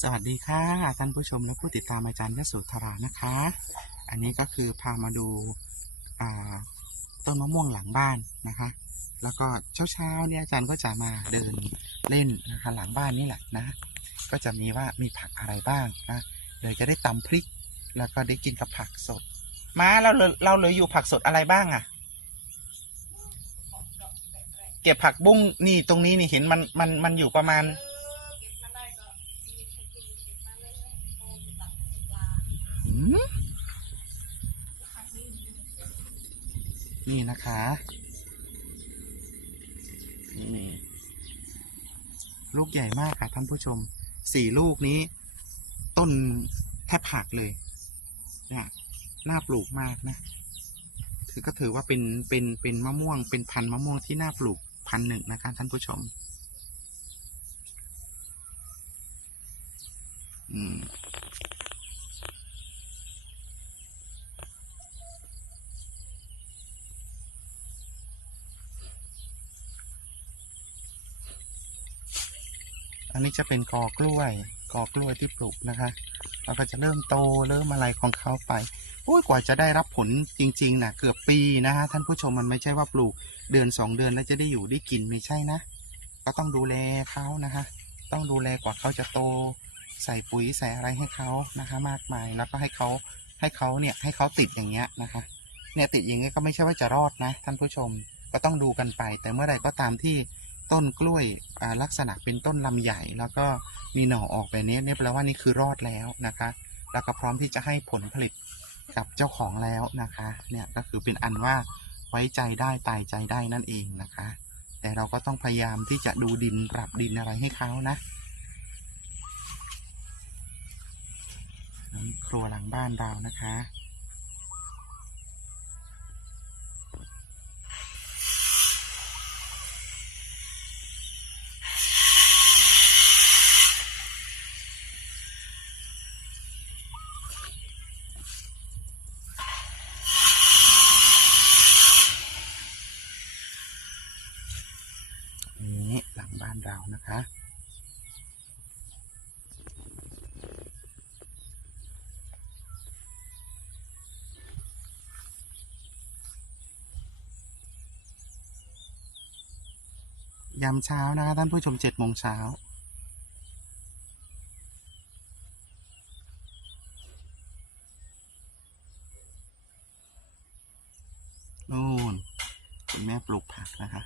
สวัสดีค่ะท่านผู้ชมและผู้ติดตามอาจารย์ยสุธรานะคะ อันนี้ก็คือพามาดูาต้นมะม่วงหลังบ้านนะคะ แล้วก็เช้าๆเนี่ยอาจารย์ก็จะมาเดินเล่นนะคะหลังบ้านนี่แหละนะ ก็จะมีว่ามีผักอะไรบ้างนะเดี๋ยจะได้ตำพริก แล้วก็ได้กินกับผักสด มาเราเราเลืออยู่ผักสดอะไรบ้างอะ่ะ เก็บผักบุ้งนี่ตรงนี้นี่เห็นมันมันมันอยู่ประมาณ หืม นี่นะคะนี่ลูกใหญ่มากค่ะท่านผู้ชม สี่ลูกนี้ ต้นแทบหักเลยเนี่ยน่าปลูกมากนะ ถือก็ถือว่าเป็นเป็นเป็นมะม่วง เป็นพันมะม่วงที่น่าปลูกพันหนึ่งนะคะท่านผู้ชม อืม อันนี้จะเป็นกอกล้วย กอกล้วยที่ปลูกนะคะแล้วก็จะเริ่มโตเริ่มอะไรของเขาไปโอ้ยกว่าจะได้รับผลจริงๆนะเกือบปีนะฮะท่านผู้ชมมันไม่ใช่ว่าปลูกเดือนสองเดือนแล้วจะได้อยู่ได้กินไม่ใช่นะ ก็ต้องดูแลเขานะคะ ต้องดูแลกว่าเขาจะโต ใส่ปุ๋ยใส่อะไรให้เขานะคะ มากมายแล้วก็ให้เขาให้เขาเนี่ยให้เขาติดอย่างเงี้ยนะคะ เนี่ยติดอย่างเงี้ยก็ไม่ใช่ว่าจะรอดนะ ท่านผู้ชมก็ต้องดูกันไป แต่เมื่อใดก็ตามที่ ต้นกล้วยลักษณะเป็นต้นลำใหญ่ แล้วก็มีหน่อออกแบบนี้เนี่ยแปลว่านี่คือรอดแล้วนะคะ แล้วก็พร้อมที่จะให้ผลผลิตกับเจ้าของแล้วนะคะเนี่ยก็คือเป็นอันว่าไว้ใจได้ตายใจได้นั่นเองนะคะ แต่เราก็ต้องพยายามที่จะดูดินปรับดินอะไรให้เขานะครัวหลังบ้านเรานะคะ เรานะคะ ยามเช้านะคะท่านผู้ชมเจ็ดโมงเช้านู่นคุณแม่ปลูกผักนะคะ